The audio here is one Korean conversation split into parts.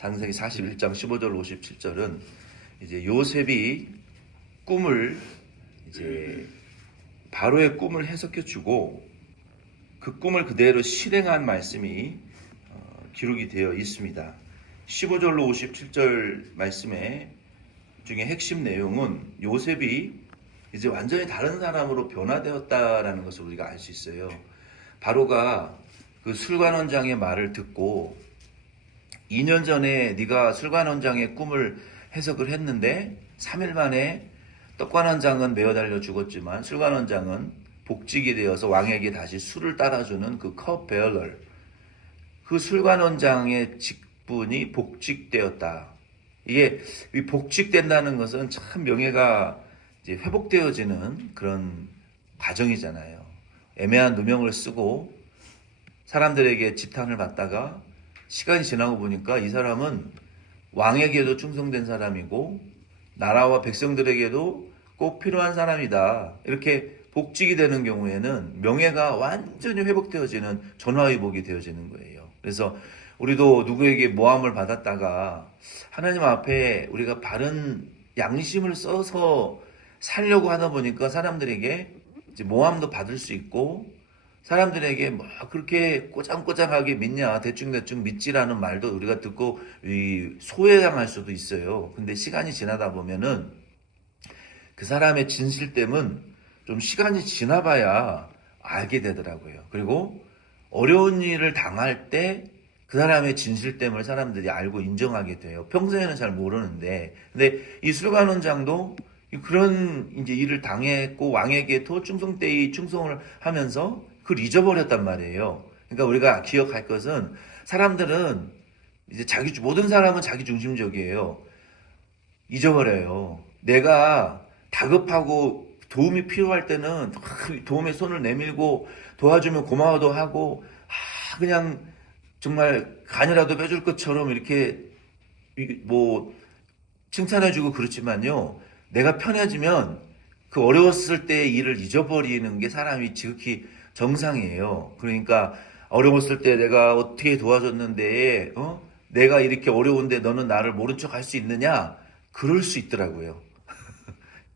창세기 41장 15절 57절은 이제 요셉이 꿈을 이제 바로의 꿈을 해석해 주고 그 꿈을 그대로 실행한 말씀이 기록이 되어 있습니다. 15절로 57절 말씀에 중에 핵심 내용은 요셉이 이제 완전히 다른 사람으로 변화되었다라는 것을 우리가 알 수 있어요. 바로가 그 술관원장의 말을 듣고 2년 전에 네가 술관원장의 꿈을 해석을 했는데 3일 만에 떡관원장은 매어 달려 죽었지만 술관원장은 복직이 되어서 왕에게 다시 술을 따라주는 그 컵베어러, 그 술관원장의 직분이 복직되었다. 이게 복직된다는 것은 참 명예가 이제 회복되어지는 그런 과정이잖아요. 애매한 누명을 쓰고 사람들에게 지탄을 받다가 시간이 지나고 보니까 이 사람은 왕에게도 충성된 사람이고 나라와 백성들에게도 꼭 필요한 사람이다. 이렇게 복직이 되는 경우에는 명예가 완전히 회복되어지는 전화위복이 되어지는 거예요. 그래서 우리도 누구에게 모함을 받았다가 하나님 앞에 우리가 바른 양심을 써서 살려고 하다 보니까 사람들에게 이제 모함도 받을 수 있고 사람들에게 뭐 그렇게 꼬장꼬장하게 믿냐, 대충대충 믿지라는 말도 우리가 듣고 소외당할 수도 있어요. 근데 시간이 지나다 보면은 그 사람의 진실됨은 좀 시간이 지나봐야 알게 되더라고요. 그리고 어려운 일을 당할 때 그 사람의 진실됨을 사람들이 알고 인정하게 돼요. 평소에는 잘 모르는데. 근데 이 술관원장도 그런 이제 일을 당했고 왕에게도 충성되이 충성을 하면서 그걸 잊어버렸단 말이에요. 그러니까 우리가 기억할 것은 사람들은 이제 모든 사람은 자기 중심적이에요. 잊어버려요. 내가 다급하고 도움이 필요할 때는 도움의 손을 내밀고 도와주면 고마워도 하고 그냥 정말 간이라도 빼줄 것처럼 이렇게 뭐 칭찬해주고 그렇지만요. 내가 편해지면 그 어려웠을 때의 일을 잊어버리는 게 사람이 지극히 정상이에요. 그러니까 어려웠을 때 내가 어떻게 도와줬는데 내가 이렇게 어려운데 너는 나를 모른 척 할 수 있느냐? 그럴 수 있더라고요.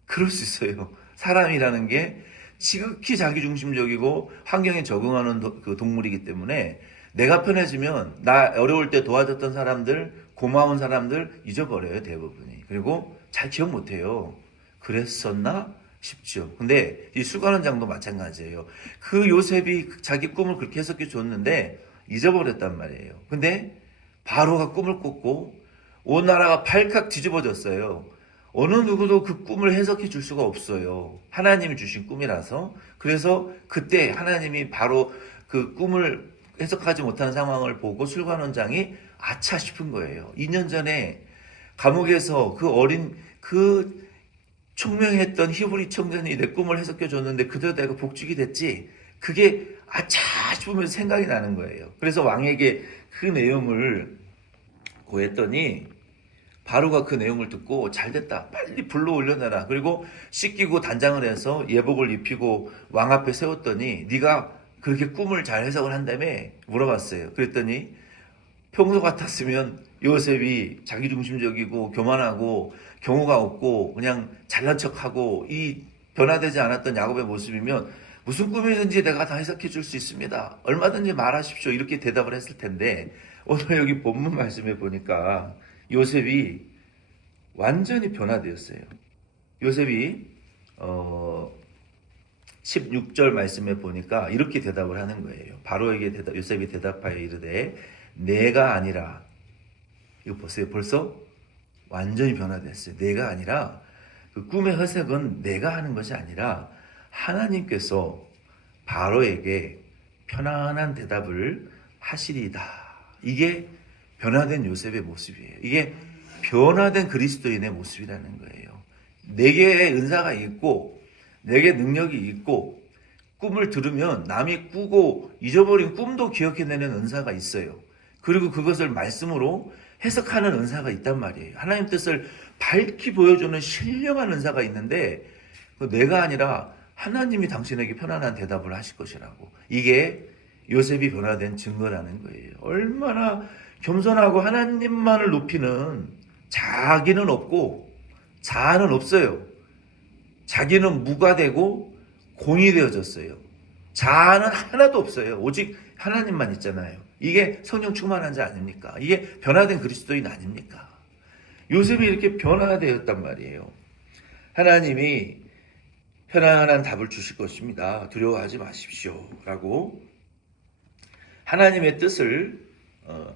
그럴 수 있어요. 사람이라는 게 지극히 자기중심적이고 환경에 적응하는 그 동물이기 때문에 내가 편해지면 나 어려울 때 도와줬던 사람들, 고마운 사람들 잊어버려요, 대부분이. 그리고 잘 기억 못해요. 그랬었나 싶죠. 근데 이 술관원장도 마찬가지예요. 그 요셉이 자기 꿈을 그렇게 해석해 줬는데 잊어버렸단 말이에요. 근데 바로가 꿈을 꿨고 온 나라가 발칵 뒤집어졌어요. 어느 누구도 그 꿈을 해석해 줄 수가 없어요. 하나님이 주신 꿈이라서. 그래서 그때 하나님이 바로 그 꿈을 해석하지 못한 상황을 보고 술관원장이 아차 싶은 거예요. 2년 전에 감옥에서 그 총명했던 히브리 청년이 내 꿈을 해석해 줬는데 그대로 내가 복직이 됐지. 그게 아차 싶으면서 생각이 나는 거예요. 그래서 왕에게 그 내용을 고했더니 바로가 그 내용을 듣고 잘됐다. 빨리 불러 올려내라. 그리고 씻기고 단장을 해서 예복을 입히고 왕 앞에 세웠더니 네가 그렇게 꿈을 잘 해석을 한다며 물어봤어요. 그랬더니 평소 같았으면 요셉이 자기중심적이고 교만하고 경우가 없고 그냥 잘난 척하고 이 변화되지 않았던 야곱의 모습이면 무슨 꿈이든지 내가 다 해석해 줄 수 있습니다. 얼마든지 말하십시오. 이렇게 대답을 했을 텐데 오늘 여기 본문 말씀에 보니까 요셉이 완전히 변화되었어요. 요셉이 16절 말씀에 보니까 이렇게 대답을 하는 거예요. 바로에게 요셉이 대답하여 이르되 내가 아니라, 이거 보세요. 벌써 완전히 변화됐어요. 내가 아니라 그 꿈의 해석은 내가 하는 것이 아니라 하나님께서 바로에게 편안한 대답을 하시리이다. 이게 변화된 요셉의 모습이에요. 이게 변화된 그리스도인의 모습이라는 거예요. 내게 은사가 있고 내게 능력이 있고 꿈을 들으면 남이 꾸고 잊어버린 꿈도 기억해내는 은사가 있어요. 그리고 그것을 말씀으로 해석하는 은사가 있단 말이에요. 하나님 뜻을 밝히 보여주는 신령한 은사가 있는데 내가 아니라 하나님이 당신에게 편안한 대답을 하실 것이라고. 이게 요셉이 변화된 증거라는 거예요. 얼마나 겸손하고 하나님만을 높이는 자기는 없고 자아는 없어요. 자기는 무가 되고 공이 되어졌어요. 자아는 하나도 없어요. 오직 하나님만 있잖아요. 이게 성령 충만한 자 아닙니까? 이게 변화된 그리스도인 아닙니까? 요셉이 이렇게 변화되었단 말이에요. 하나님이 편안한 답을 주실 것입니다. 두려워하지 마십시오. 라고 하나님의 뜻을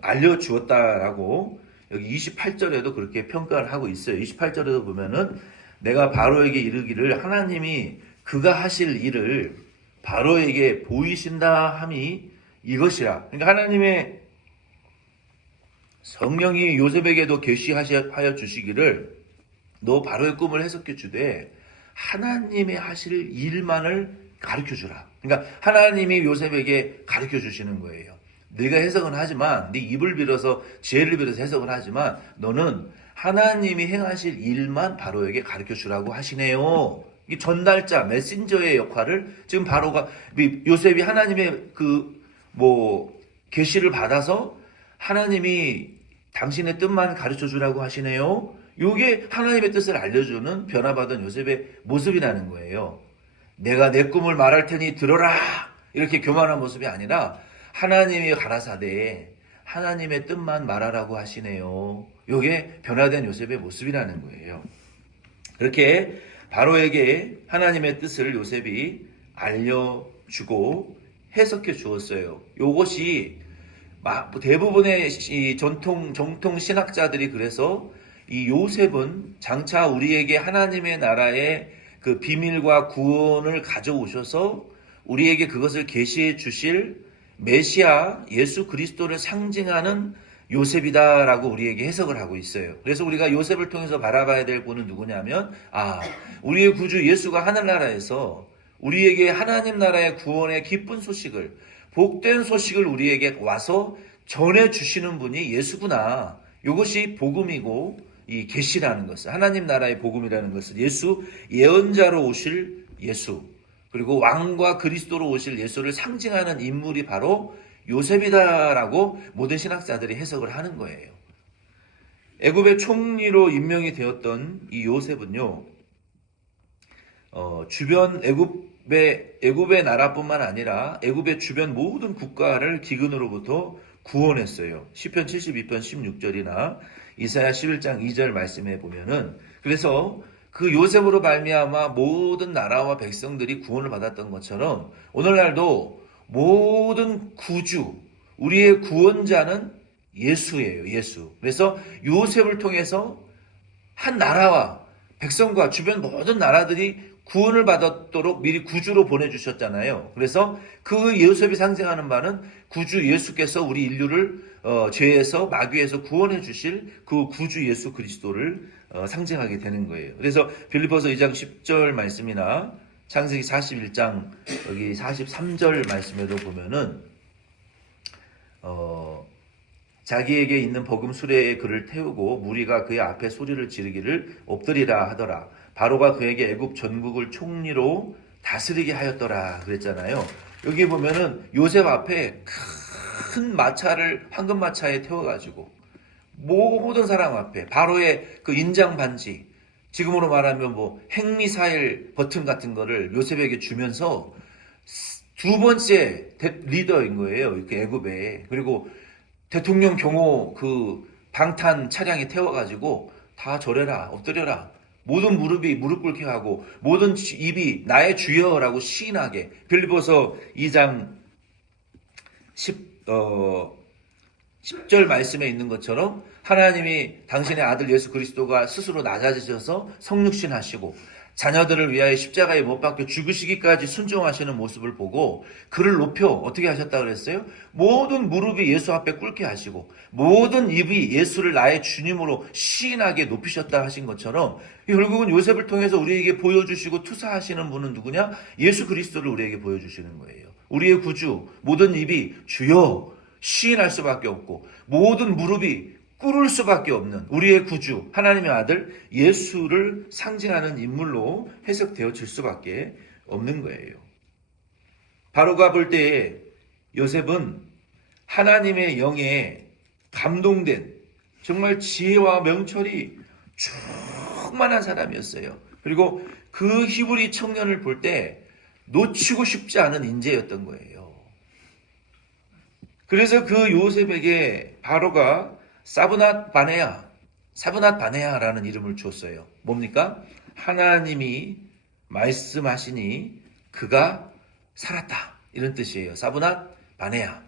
알려주었다라고 여기 28절에도 그렇게 평가를 하고 있어요. 28절에도 보면은 내가 바로에게 이르기를 하나님이 그가 하실 일을 바로에게 보이신다 함이 이것이라. 그러니까 하나님의 성령이 요셉에게도 계시하여 주시기를 너 바로의 꿈을 해석해 주되 하나님의 하실 일만을 가르쳐 주라. 그러니까 하나님이 요셉에게 가르쳐 주시는 거예요. 네가 해석은 하지만 네 입을 빌어서 지혜를 빌어서 해석은 하지만 너는 하나님이 행하실 일만 바로에게 가르쳐 주라고 하시네요. 이 전달자 메신저의 역할을 지금 바로가 요셉이 하나님의 계시를 받아서 하나님이 당신의 뜻만 가르쳐 주라고 하시네요. 이게 하나님의 뜻을 알려주는 변화받은 요셉의 모습이라는 거예요. 내가 내 꿈을 말할 테니 들어라 이렇게 교만한 모습이 아니라 하나님이 가라사대 하나님의 뜻만 말하라고 하시네요. 이게 변화된 요셉의 모습이라는 거예요. 그렇게 바로에게 하나님의 뜻을 요셉이 알려주고 해석해 주었어요. 이것이 대부분의 정통 신학자들이 그래서 이 요셉은 장차 우리에게 하나님의 나라의 그 비밀과 구원을 가져오셔서 우리에게 그것을 계시해 주실 메시아 예수 그리스도를 상징하는 요셉이다라고 우리에게 해석을 하고 있어요. 그래서 우리가 요셉을 통해서 바라봐야 될 분은 누구냐면 우리의 구주 예수가 하늘나라에서 우리에게 하나님 나라의 구원의 기쁜 소식을 복된 소식을 우리에게 와서 전해주시는 분이 예수구나. 이것이 복음이고 이 계시라는 것을 하나님 나라의 복음이라는 것을 예수 예언자로 오실 예수 그리고 왕과 그리스도로 오실 예수를 상징하는 인물이 바로 요셉이다라고 모든 신학자들이 해석을 하는 거예요. 애굽의 총리로 임명이 되었던 이 요셉은요, 주변 애굽의 나라뿐만 아니라 애굽의 주변 모든 국가를 기근으로부터 구원했어요. 시편 72편 16절이나 이사야 11장 2절 말씀에 보면은 그래서 그 요셉으로 말미암아 모든 나라와 백성들이 구원을 받았던 것처럼 오늘날도 모든 구주 우리의 구원자는 예수예요. 예수. 그래서 요셉을 통해서 한 나라와 백성과 주변 모든 나라들이 구원을 받았도록 미리 구주로 보내주셨잖아요. 그래서 그 요셉이 상징하는 바는 구주 예수께서 우리 인류를 죄에서 마귀에서 구원해 주실 그 구주 예수 그리스도를 상징하게 되는 거예요. 그래서 빌립보서 2장 10절 말씀이나 창세기 41장 여기 43절 말씀에도 보면은 자기에게 있는 버금 수레에 그를 태우고 무리가 그의 앞에 소리를 지르기를 엎드리라 하더라. 바로가 그에게 애굽 전국을 총리로 다스리게 하였더라 그랬잖아요. 여기 보면은 요셉 앞에 큰 마차를 황금 마차에 태워가지고 모든 사람 앞에 바로의 그 인장 반지 지금으로 말하면 핵미사일 버튼 같은 거를 요셉에게 주면서 두 번째 리더인 거예요. 이렇게 애굽에. 그리고 대통령 경호 그 방탄 차량에 태워가지고 다 절해라 엎드려라. 모든 무릎이 무릎 꿇게 하고 모든 입이 나의 주여라고 시인하게. 빌립보서 2장 10절 말씀에 있는 것처럼 하나님이 당신의 아들 예수 그리스도가 스스로 낮아지셔서 성육신하시고 자녀들을 위하여 십자가에 못 박혀 죽으시기까지 순종하시는 모습을 보고 그를 높여 어떻게 하셨다 그랬어요? 모든 무릎이 예수 앞에 꿇게 하시고 모든 입이 예수를 나의 주님으로 시인하게 높이셨다 하신 것처럼 결국은 요셉을 통해서 우리에게 보여주시고 투사하시는 분은 누구냐? 예수 그리스도를 우리에게 보여주시는 거예요. 우리의 구주 모든 입이 주여 시인할 수밖에 없고 모든 무릎이 꿇을 수밖에 없는 우리의 구주 하나님의 아들 예수를 상징하는 인물로 해석되어질 수밖에 없는 거예요. 바로가 볼 때에 요셉은 하나님의 영에 감동된 정말 지혜와 명철이 충만한 사람이었어요. 그리고 그 히브리 청년을 볼 때 놓치고 싶지 않은 인재였던 거예요. 그래서 그 요셉에게 바로가 사브낫 바네아라는 이름을 줬어요. 뭡니까? 하나님이 말씀하시니 그가 살았다, 이런 뜻이에요. 사브낫 바네아.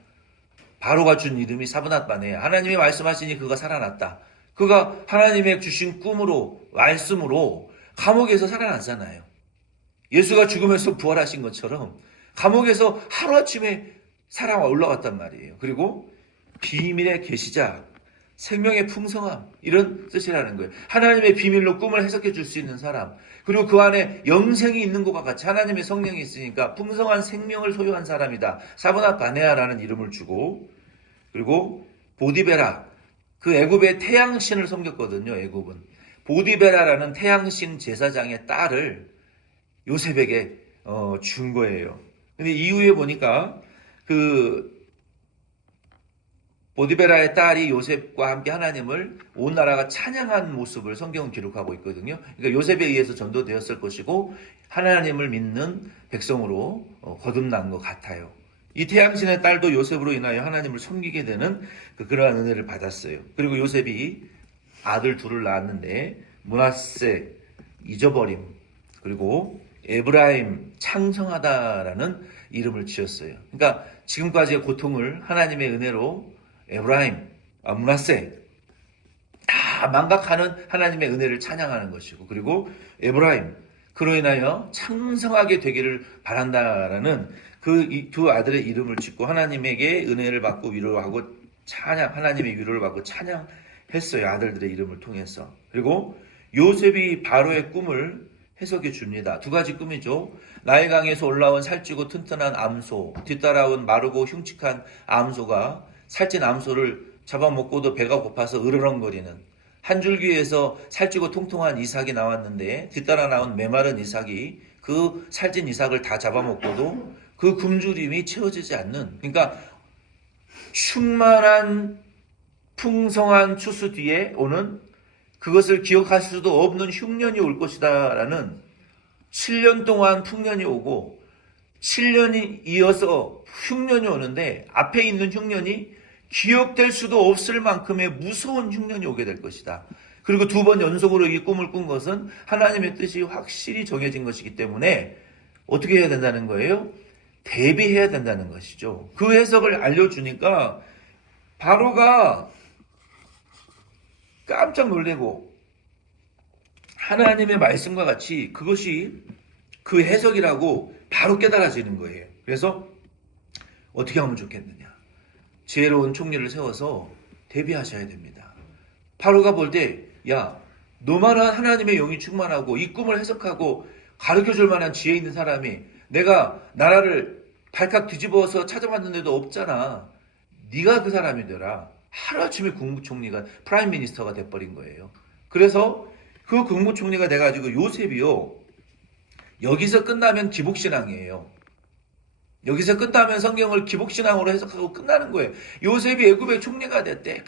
바로가 준 이름이 사브낫 바네아. 하나님이 말씀하시니 그가 살아났다. 그가 하나님의 주신 꿈으로, 말씀으로 감옥에서 살아났잖아요. 예수가 죽으면서 부활하신 것처럼 감옥에서 하루아침에 살아 올라왔단 말이에요. 그리고 비밀의 계시자, 생명의 풍성함, 이런 뜻이라는 거예요. 하나님의 비밀로 꿈을 해석해 줄 수 있는 사람, 그리고 그 안에 영생이 있는 것과 같이 하나님의 성령이 있으니까 풍성한 생명을 소유한 사람이다. 사브낫 바네아라는 이름을 주고, 그리고 보디베라, 그 애굽의 태양신을 섬겼거든요. 애굽은 보디베라라는 태양신 제사장의 딸을 요셉에게 준 거예요. 근데 이후에 보니까 그 보디베라의 딸이 요셉과 함께 하나님을 온 나라가 찬양한 모습을 성경은 기록하고 있거든요. 그러니까 요셉에 의해서 전도되었을 것이고 하나님을 믿는 백성으로 거듭난 것 같아요. 이 태양신의 딸도 요셉으로 인하여 하나님을 섬기게 되는 그러한 은혜를 받았어요. 그리고 요셉이 아들 둘을 낳았는데 므낫세, 잊어버림, 그리고 에브라임, 창성하다라는 이름을 지었어요. 그러니까 지금까지의 고통을 하나님의 은혜로 에브라임, 므낫세, 다 망각하는 하나님의 은혜를 찬양하는 것이고, 그리고 에브라임, 그로 인하여 창성하게 되기를 바란다라는 그 두 아들의 이름을 짓고 하나님에게 은혜를 받고 위로하고 하나님의 위로를 받고 찬양했어요. 아들들의 이름을 통해서. 그리고 요셉이 바로의 꿈을 해석해 줍니다. 두 가지 꿈이죠. 나일강에서 올라온 살찌고 튼튼한 암소, 뒤따라온 마르고 흉측한 암소가 살찐 암소를 잡아먹고도 배가 고파서 으르렁거리는, 한 줄기에서 살찌고 통통한 이삭이 나왔는데 뒤따라 나온 메마른 이삭이 그 살찐 이삭을 다 잡아먹고도 그 굶주림이 채워지지 않는, 그러니까 충만한 풍성한 추수 뒤에 오는 그것을 기억할 수도 없는 흉년이 올 것이다 라는, 7년 동안 풍년이 오고 7년이 이어서 흉년이 오는데 앞에 있는 흉년이 기억될 수도 없을 만큼의 무서운 흉년이 오게 될 것이다. 그리고 두 번 연속으로 이 꿈을 꾼 것은 하나님의 뜻이 확실히 정해진 것이기 때문에 어떻게 해야 된다는 거예요? 대비해야 된다는 것이죠. 그 해석을 알려주니까 바로가 깜짝 놀래고 하나님의 말씀과 같이 그것이 그 해석이라고 바로 깨달아지는 거예요. 그래서 어떻게 하면 좋겠느냐? 지혜로운 총리를 세워서 대비하셔야 됩니다. 바로가 볼 때, 야, 너만한 하나님의 영이 충만하고 이 꿈을 해석하고 가르쳐줄 만한 지혜 있는 사람이 내가 나라를 발칵 뒤집어서 찾아봤는데도 없잖아. 네가 그 사람이 되라. 하루아침에 국무총리가 프라임 미니스터가 돼버린 거예요. 그래서 그 국무총리가 돼가지고 요셉이요, 여기서 끝나면 기복신앙이에요. 여기서 끝나면 성경을 기복신앙으로 해석하고 끝나는 거예요. 요셉이 애굽의 총리가 됐대.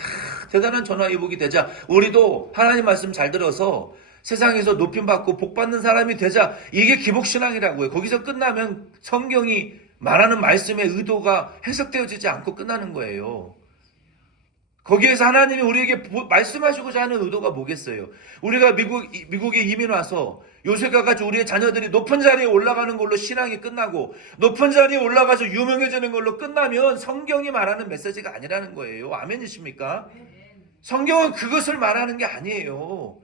대단한 전화위복이 되자 우리도 하나님 말씀 잘 들어서 세상에서 높임받고 복받는 사람이 되자. 이게 기복신앙이라고요. 거기서 끝나면 성경이 말하는 말씀의 의도가 해석되어지지 않고 끝나는 거예요. 거기에서 하나님이 우리에게 말씀하시고자 하는 의도가 뭐겠어요? 우리가 미국에 이민 와서 요셉과 같이 우리의 자녀들이 높은 자리에 올라가는 걸로 신앙이 끝나고 높은 자리에 올라가서 유명해지는 걸로 끝나면 성경이 말하는 메시지가 아니라는 거예요. 아멘이십니까? 성경은 그것을 말하는 게 아니에요.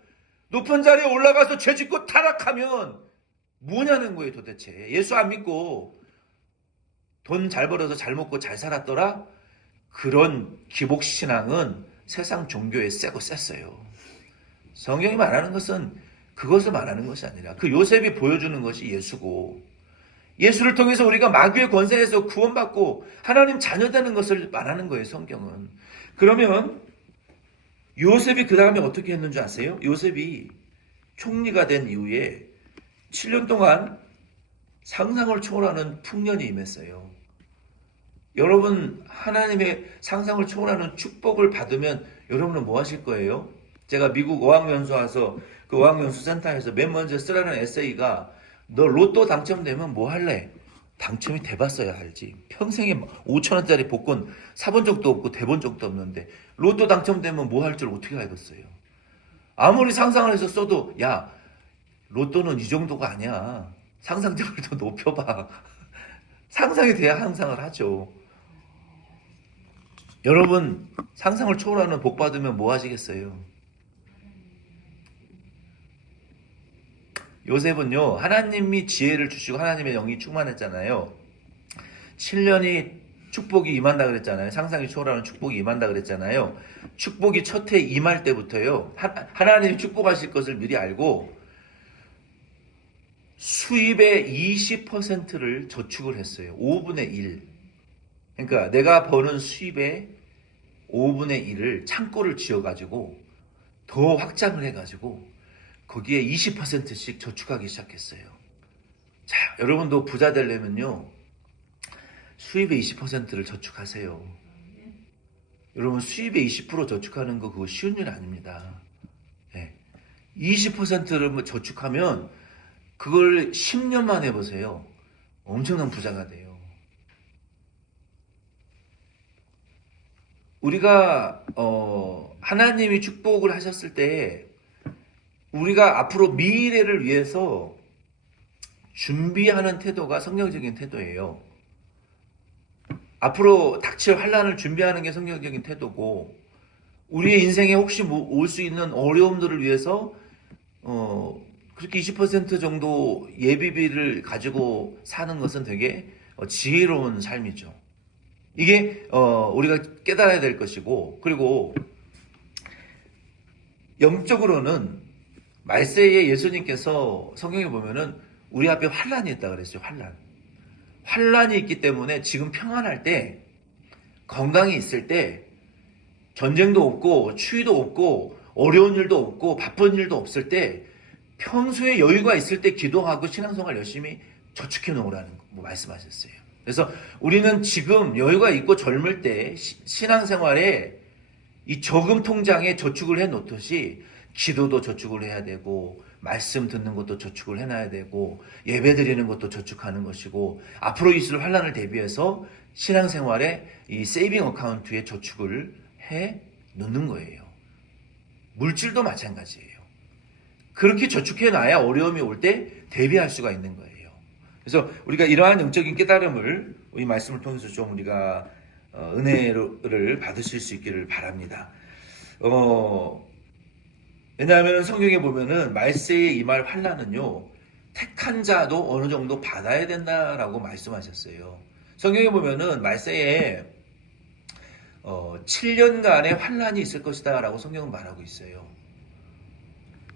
높은 자리에 올라가서 죄짓고 타락하면 뭐냐는 거예요 도대체. 예수 안 믿고 돈 잘 벌어서 잘 먹고 잘 살았더라? 그런 기복신앙은 세상 종교에 세고 셌어요. 성경이 말하는 것은 그것을 말하는 것이 아니라 그 요셉이 보여주는 것이 예수고, 예수를 통해서 우리가 마귀의 권세에서 구원받고 하나님 자녀 되는 것을 말하는 거예요 성경은. 그러면 요셉이 그 다음에 어떻게 했는 줄 아세요? 요셉이 총리가 된 이후에 7년 동안 상상을 초월하는 풍년이 임했어요. 여러분 하나님의 상상을 초월하는 축복을 받으면 여러분은 뭐 하실 거예요? 제가 미국 어학연수 와서 그 어학연수 센터에서 맨 먼저 쓰라는 에세이가 너 로또 당첨되면 뭐 할래? 당첨이 돼봤어야 알지. 평생에 5천 원짜리 복권 사본 적도 없고 대본 적도 없는데 로또 당첨되면 뭐 할 줄 어떻게 알겠어요? 아무리 상상을 해서 써도 야 로또는 이 정도가 아니야. 상상력을 더 높여봐. 상상이 돼야 상상을 하죠. 여러분 상상을 초월하는 복 받으면 뭐 하시겠어요? 요셉은요 하나님이 지혜를 주시고 하나님의 영이 충만했잖아요. 7년이 축복이 임한다 그랬잖아요. 상상이 초월하는 축복이 임한다 그랬잖아요. 축복이 첫 해 임할 때부터요 하나님이 축복하실 것을 미리 알고 수입의 20%를 저축을 했어요. 5분의 1. 그러니까 내가 버는 수입의 5분의 1을 창고를 지어가지고 더 확장을 해가지고 거기에 20%씩 저축하기 시작했어요. 자, 여러분도 부자 되려면요 수입의 20%를 저축하세요. 여러분 수입의 20% 저축하는 거 그거 쉬운 일 아닙니다. 네. 20%를 저축하면 그걸 10년만 해보세요. 엄청난 부자가 돼요. 우리가 하나님이 축복을 하셨을 때 우리가 앞으로 미래를 위해서 준비하는 태도가 성경적인 태도예요. 앞으로 닥칠 환난을 준비하는 게 성경적인 태도고 우리의 인생에 혹시 올 수 있는 어려움들을 위해서 그렇게 20% 정도 예비비를 가지고 사는 것은 되게 지혜로운 삶이죠. 이게 우리가 깨달아야 될 것이고 그리고 영적으로는 말세에 예수님께서 성경에 보면은 우리 앞에 환난이 있다 그랬어요. 환난이 있기 때문에 지금 평안할 때 건강이 있을 때 전쟁도 없고 추위도 없고 어려운 일도 없고 바쁜 일도 없을 때 평소에 여유가 있을 때 기도하고 신앙생활 열심히 저축해 놓으라는 거 말씀하셨어요. 그래서 우리는 지금 여유가 있고 젊을 때 신앙생활에 이 저금 통장에 저축을 해 놓듯이 기도도 저축을 해야 되고 말씀 듣는 것도 저축을 해놔야 되고 예배 드리는 것도 저축하는 것이고 앞으로 있을 환난을 대비해서 신앙생활에 이 세이빙 어카운트에 저축을 해 놓는 거예요. 물질도 마찬가지예요. 그렇게 저축해 놔야 어려움이 올 때 대비할 수가 있는 거예요. 그래서 우리가 이러한 영적인 깨달음을 이 말씀을 통해서 좀 우리가 은혜를 받으실 수 있기를 바랍니다. 왜냐하면 성경에 보면은 말세에 임할 환난은요 택한 자도 어느 정도 받아야 된다라고 말씀하셨어요. 성경에 보면은 말세에 7년간의 환난이 있을 것이다라고 성경은 말하고 있어요.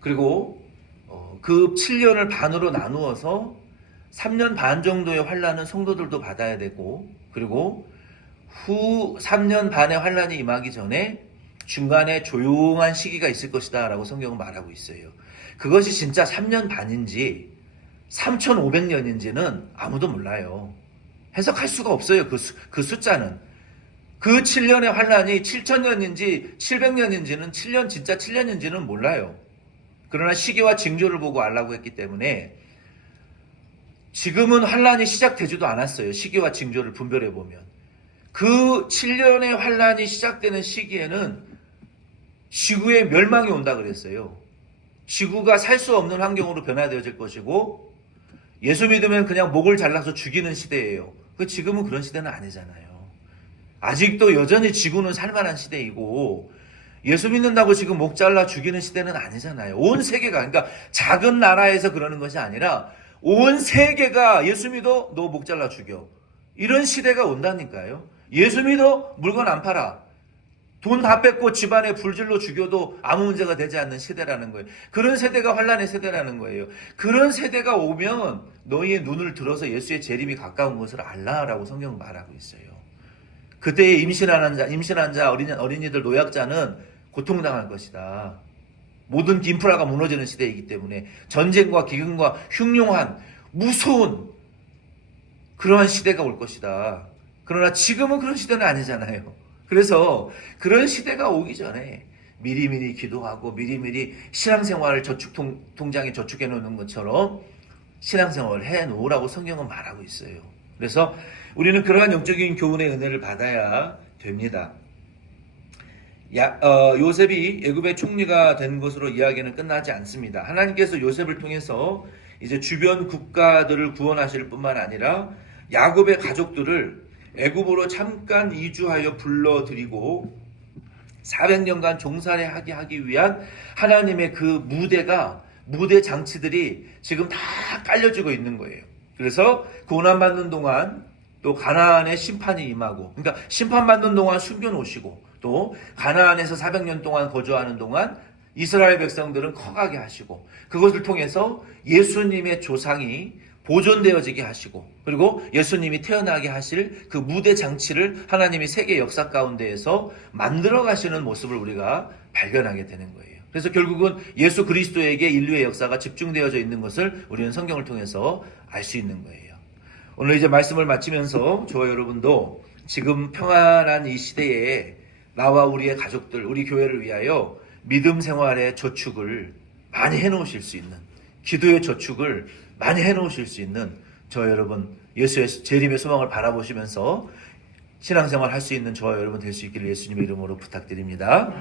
그리고 그 7년을 반으로 나누어서 3년 반 정도의 환난은 성도들도 받아야 되고 그리고 후 3년 반의 환난이 임하기 전에 중간에 조용한 시기가 있을 것이다 라고 성경은 말하고 있어요. 그것이 진짜 3년 반인지 3,500년인지는 아무도 몰라요. 해석할 수가 없어요. 그 숫자는. 그 7년의 환난이 7,000년인지 700년인지는 7년 진짜 7년인지는 몰라요. 그러나 시기와 징조를 보고 알라고 했기 때문에 지금은 환난이 시작되지도 않았어요. 시기와 징조를 분별해 보면. 그 7년의 환난이 시작되는 시기에는 지구의 멸망이 온다 그랬어요. 지구가 살 수 없는 환경으로 변화되어질 것이고 예수 믿으면 그냥 목을 잘라서 죽이는 시대예요. 지금은 그런 시대는 아니잖아요. 아직도 여전히 지구는 살만한 시대이고 예수 믿는다고 지금 목 잘라 죽이는 시대는 아니잖아요. 온 세계가 그러니까 작은 나라에서 그러는 것이 아니라 온 세계가 예수 믿어 너 목 잘라 죽여. 이런 시대가 온다니까요. 예수 믿어 물건 안 팔아. 돈 다 뺏고 집안에 불질러 죽여도 아무 문제가 되지 않는 시대라는 거예요. 그런 세대가 환난의 세대라는 거예요. 그런 세대가 오면 너희의 눈을 들어서 예수의 재림이 가까운 것을 알라라고 성경은 말하고 있어요. 그때에 임신한 자, 어린이들, 노약자는 고통당할 것이다. 모든 인프라가 무너지는 시대이기 때문에 전쟁과 기근과 흉흉한 무서운 그러한 시대가 올 것이다. 그러나 지금은 그런 시대는 아니잖아요. 그래서 그런 시대가 오기 전에 미리미리 기도하고 미리미리 신앙생활을 통장에 저축해 놓는 것처럼 신앙생활을 해 놓으라고 성경은 말하고 있어요. 그래서 우리는 그러한 영적인 교훈의 은혜를 받아야 됩니다. 요셉이 애굽의 총리가 된 것으로 이야기는 끝나지 않습니다. 하나님께서 요셉을 통해서 이제 주변 국가들을 구원하실 뿐만 아니라 야곱의 가족들을 애굽으로 잠깐 이주하여 불러들이고 400년간 종살이하게 하기 위한 하나님의 그 무대 장치들이 지금 다 깔려지고 있는 거예요. 그래서 고난받는 동안 또 가나안의 심판이 임하고, 그러니까 심판받는 동안 숨겨놓으시고, 또 가나안에서 400년 동안 거주하는 동안 이스라엘 백성들은 커가게 하시고, 그것을 통해서 예수님의 조상이 보존되어지게 하시고, 그리고 예수님이 태어나게 하실 그 무대 장치를 하나님이 세계 역사 가운데에서 만들어 가시는 모습을 우리가 발견하게 되는 거예요. 그래서 결국은 예수 그리스도에게 인류의 역사가 집중되어져 있는 것을 우리는 성경을 통해서 알 수 있는 거예요. 오늘 이제 말씀을 마치면서 저와 여러분도 지금 평안한 이 시대에 나와 우리의 가족들, 우리 교회를 위하여 믿음 생활의 저축을 많이 해놓으실 수 있는, 기도의 저축을 많이 해놓으실 수 있는 저와 여러분, 예수의 재림의 소망을 바라보시면서 신앙생활 할 수 있는 저와 여러분 될 수 있기를 예수님의 이름으로 부탁드립니다.